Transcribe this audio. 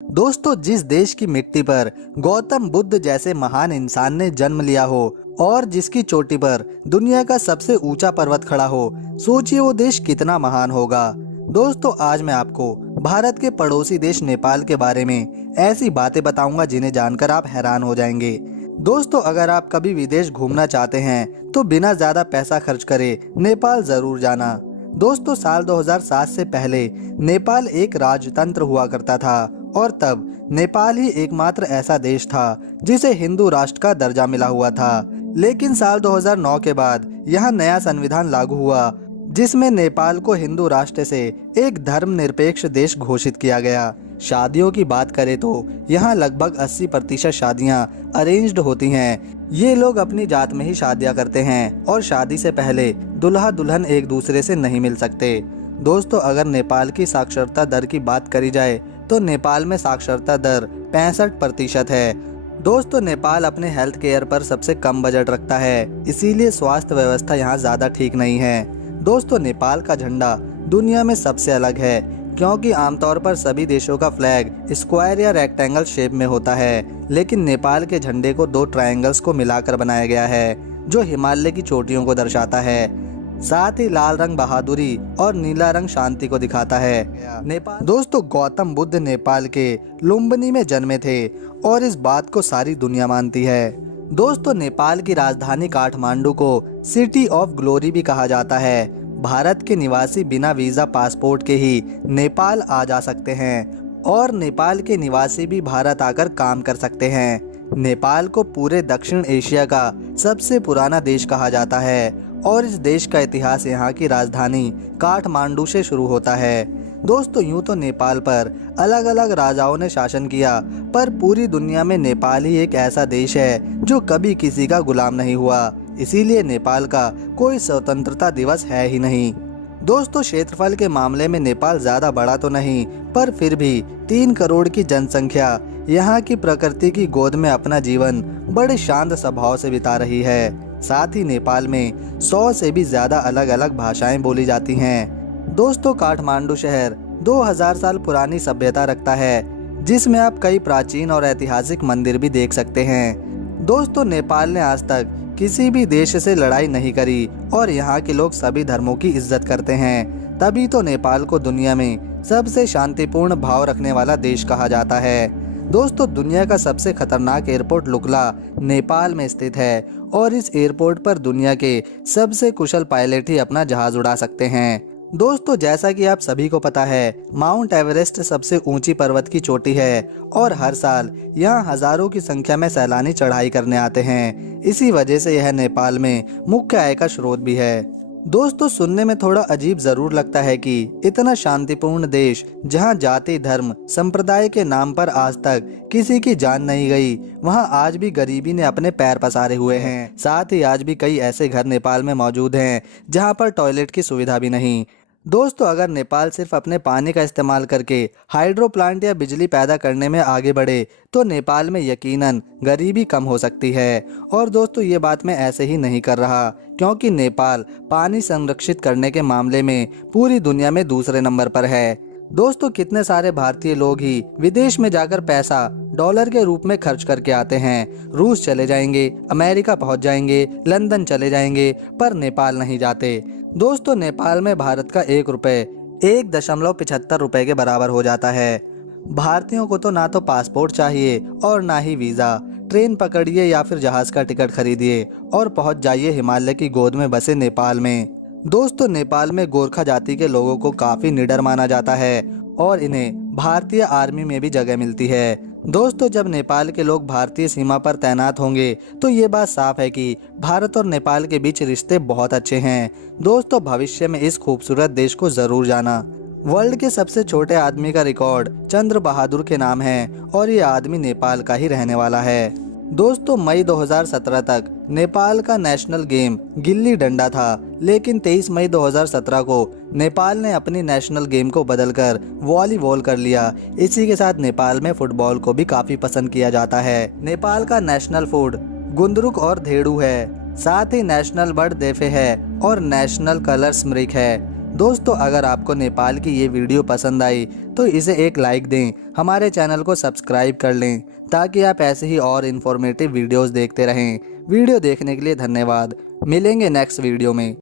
दोस्तों, जिस देश की मिट्टी पर गौतम बुद्ध जैसे महान इंसान ने जन्म लिया हो और जिसकी चोटी पर दुनिया का सबसे ऊंचा पर्वत खड़ा हो, सोचिए वो देश कितना महान होगा। दोस्तों, आज मैं आपको भारत के पड़ोसी देश नेपाल के बारे में ऐसी बातें बताऊंगा जिन्हें जानकर आप हैरान हो जाएंगे। दोस्तों, अगर आप कभी विदेश घूमना चाहते हैं तो बिना ज्यादा पैसा खर्च करे नेपाल जरूर जाना। दोस्तों, साल 2007 से पहले नेपाल एक राजतंत्र हुआ करता था और तब नेपाल ही एकमात्र ऐसा देश था जिसे हिंदू राष्ट्र का दर्जा मिला हुआ था। लेकिन साल 2009 के बाद यहाँ नया संविधान लागू हुआ जिसमें नेपाल को हिंदू राष्ट्र से एक धर्मनिरपेक्ष देश घोषित किया गया। शादियों की बात करें तो यहाँ लगभग 80% शादियाँ अरेंज्ड होती हैं। ये लोग अपनी जात में ही शादियाँ करते हैं और शादी से पहले दुल्हा दुल्हन एक दूसरे से नहीं मिल सकते। दोस्तों, अगर नेपाल की साक्षरता दर की बात करी जाए तो नेपाल में साक्षरता दर 65% है। दोस्तों, नेपाल अपने हेल्थ केयर पर सबसे कम बजट रखता है, इसीलिए स्वास्थ्य व्यवस्था यहाँ ज़्यादा ठीक नहीं है। दोस्तों, नेपाल का झंडा दुनिया में सबसे अलग है क्योंकि आमतौर पर सभी देशों का फ्लैग स्क्वायर या रेक्टेंगल शेप में होता है, लेकिन नेपाल के झंडे को 2 ट्रायंगल्स को मिलाकर बनाया गया है जो हिमालय की चोटियों को दर्शाता है। साथ ही लाल रंग बहादुरी और नीला रंग शांति को दिखाता है। नेपाल दोस्तों, गौतम बुद्ध नेपाल के लुम्बिनी में जन्मे थे और इस बात को सारी दुनिया मानती है। दोस्तों, नेपाल की राजधानी काठमांडू को सिटी ऑफ ग्लोरी भी कहा जाता है। भारत के निवासी बिना वीजा पासपोर्ट के ही नेपाल आ जा सकते हैं और नेपाल के निवासी भी भारत आकर काम कर सकते हैं। नेपाल को पूरे दक्षिण एशिया का सबसे पुराना देश कहा जाता है और इस देश का इतिहास यहाँ की राजधानी काठमांडू से शुरू होता है। दोस्तों, यूं तो नेपाल पर अलग अलग राजाओं ने शासन किया, पर पूरी दुनिया में नेपाल ही एक ऐसा देश है जो कभी किसी का गुलाम नहीं हुआ। इसीलिए नेपाल का कोई स्वतंत्रता दिवस है ही नहीं। दोस्तों, क्षेत्रफल के मामले में नेपाल ज़्यादा बड़ा तो नहीं, पर फिर भी 3 करोड़ की जनसंख्या यहाँ की प्रकृति की गोद में अपना जीवन बड़े शांत स्वभाव से बिता रही है। साथ ही नेपाल में 100 से भी ज़्यादा अलग अलग भाषाएं बोली जाती हैं। दोस्तों, काठमांडू शहर 2000 साल पुरानी सभ्यता रखता है जिसमें आप कई प्राचीन और ऐतिहासिक मंदिर भी देख सकते हैं। दोस्तों, नेपाल ने आज तक किसी भी देश से लड़ाई नहीं करी और यहाँ के लोग सभी धर्मों की इज्जत करते हैं। तभी तो नेपाल को दुनिया में सबसे शांतिपूर्ण भाव रखने वाला देश कहा जाता है। दोस्तों, दुनिया का सबसे खतरनाक एयरपोर्ट लुकला नेपाल में स्थित है और इस एयरपोर्ट पर दुनिया के सबसे कुशल पायलट ही अपना जहाज उड़ा सकते हैं। दोस्तों, जैसा कि आप सभी को पता है, माउंट एवरेस्ट सबसे ऊंची पर्वत की चोटी है और हर साल यहाँ हजारों की संख्या में सैलानी चढ़ाई करने आते हैं। इसी वजह से यह नेपाल में मुख्य आय का स्रोत भी है। दोस्तों, सुनने में थोड़ा अजीब जरूर लगता है कि इतना शांतिपूर्ण देश जहां जाति धर्म संप्रदाय के नाम पर आज तक किसी की जान नहीं गई, वहां आज भी गरीबी ने अपने पैर पसारे हुए हैं। साथ ही आज भी कई ऐसे घर नेपाल में मौजूद हैं जहां पर टॉयलेट की सुविधा भी नहीं। दोस्तों, अगर नेपाल सिर्फ अपने पानी का इस्तेमाल करके हाइड्रो प्लांट या बिजली पैदा करने में आगे बढ़े तो नेपाल में यकीनन गरीबी कम हो सकती है। और दोस्तों, ये बात मैं ऐसे ही नहीं कर रहा क्योंकि नेपाल पानी संरक्षित करने के मामले में पूरी दुनिया में दूसरे नंबर पर है। दोस्तों, कितने सारे भारतीय लोग ही विदेश में जाकर पैसा डॉलर के रूप में खर्च करके आते हैं। रूस चले जाएंगे, अमेरिका पहुंच जाएंगे, लंदन चले जाएंगे, पर नेपाल नहीं जाते। दोस्तों, नेपाल में भारत का 1 रुपये 1.75 रुपये के बराबर हो जाता है। भारतीयों को तो ना तो पासपोर्ट चाहिए और ना ही वीज़ा। ट्रेन पकड़िए या फिर जहाज का टिकट खरीदिए और पहुंच जाइए हिमालय की गोद में बसे नेपाल में। दोस्तों, नेपाल में गोरखा जाति के लोगों को काफ़ी निडर माना जाता है और इन्हें भारतीय आर्मी में भी जगह मिलती है। दोस्तों, जब नेपाल के लोग भारतीय सीमा पर तैनात होंगे तो ये बात साफ है कि भारत और नेपाल के बीच रिश्ते बहुत अच्छे हैं। दोस्तों, भविष्य में इस खूबसूरत देश को ज़रूर जाना। वर्ल्ड के सबसे छोटे आदमी का रिकॉर्ड चंद्र बहादुर के नाम है और ये आदमी नेपाल का ही रहने वाला है। दोस्तों, मई 2017 तक नेपाल का नेशनल गेम गिल्ली डंडा था, लेकिन 23 मई 2017 को नेपाल ने अपनी नेशनल गेम को बदलकर वॉलीबॉल कर लिया। इसी के साथ नेपाल में फुटबॉल को भी काफ़ी पसंद किया जाता है। नेपाल का नेशनल फूड गुन्द्रुक और धेड़ू है। साथ ही नेशनल बर्ड देफे है और नेशनल कलर स्मृक है। दोस्तों अगर आपको नेपाल की ये वीडियो पसंद आई तो इसे एक लाइक दें, हमारे चैनल को सब्सक्राइब कर लें ताकि आप ऐसे ही और इन्फॉर्मेटिव वीडियोस देखते रहें। वीडियो देखने के लिए धन्यवाद। मिलेंगे नेक्स्ट वीडियो में।